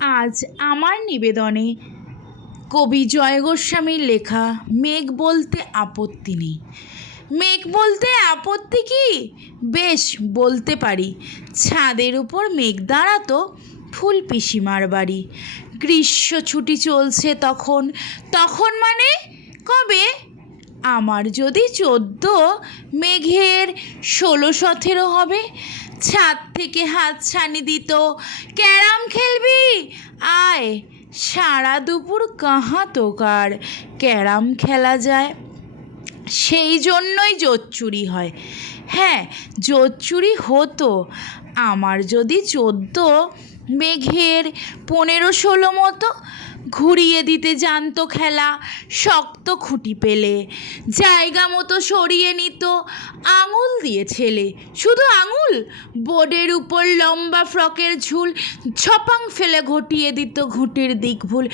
আজ আমার নিবেদনে কবি জয় গোস্বামীর লেখা মেঘ বলতে আপত্তি নেই। মেঘ বলতে আপত্তি কি? বেশ, বলতে পারি। ছাদের উপর মেঘ দাঁড়াতো ফুল পিসিমার বাড়ি। গ্রীষ্ম ছুটি চলছে তখন। তখন মানে কবে? আমার যদি 14, মেঘের 16-17 হবে। ছাদ থেকে হাত ছানি দিত, ক্যারাম খেলবি? আয়। সারা দুপুর কাহা তোকার ক্যারাম খেলা যায়। সেই জন্যই জোচ্চুরি হয়। হ্যাঁ, জোচ্চুরি হতো। আমার যদি 14, মেঘের 15-16 মতো। ঘুরিয়ে দিতে জানতো খেলা, শক্ত খুঁটি পেলে জায়গা মতো সরিয়ে নিত আঙুল দিয়ে ছেলে। শুধু আঙুল, বোর্ডের উপর লম্বা ফ্রকের ঝুল ছপাং ফেলে ঘটিয়ে দিত ঘুঁটির দিক ভুল।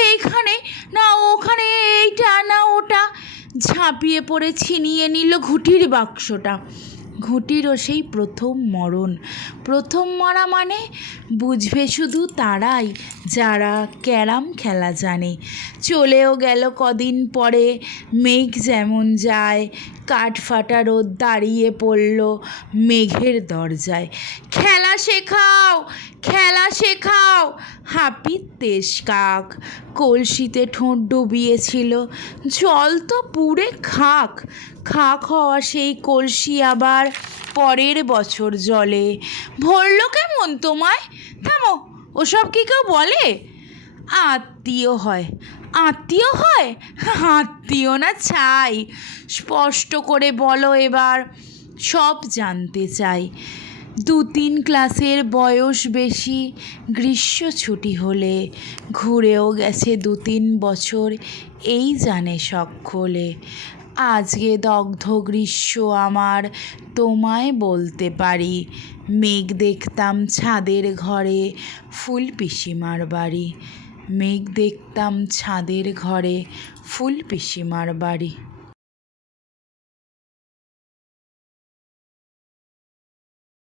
এইখানে না ওখানে, এইটা না ওটা, ঝাঁপিয়ে পড়ে ছিনিয়ে নিল ঘুঁটির বাক্সটা। ঘুঁটিরও সেই প্রথম মরণ। প্রথম মরা মানে বুঝবে শুধু তারাই যারা ক্যারাম খেলা জানে। চলেও গেল কদিন পরে, মেঘ যেমন যায়। কাঠফাটা রোদ দাঁড়িয়ে পড়ল মেঘের দরজায়। খেলা শেখাও, খেলা শেখাও, হাপির তেজ কাক। কলসিতে ঠোঁট ডুবিয়েছিল, জল তো পুড়ে খাক। খাক হওয়া সেই কলসি আবার পরের বছর জলে ভরল কেমন তোমায়? থামো, ওসব কি কেউ বলে? আত্মীয় হয়। আত্মীয় হয়? আত্মীয় না ছাই। স্পষ্ট করে বলো এবার, সব জানতে চাই। 2-3 ক্লাসের বয়স বেশি, গ্রীষ্ম ছুটি হলে ঘুরেও গেছে 2-3 বছর, এই জানে সকলে। আজকে দগ্ধ গ্রীষ্ম আমার, তোমায় বলতে পারি। মেঘ দেখতাম ছাদের ঘরে, ফুল পিসিমার বাড়ি। মেঘ দেখতাম ছাদের ঘরে, ফুল পিসিমার বাড়ি।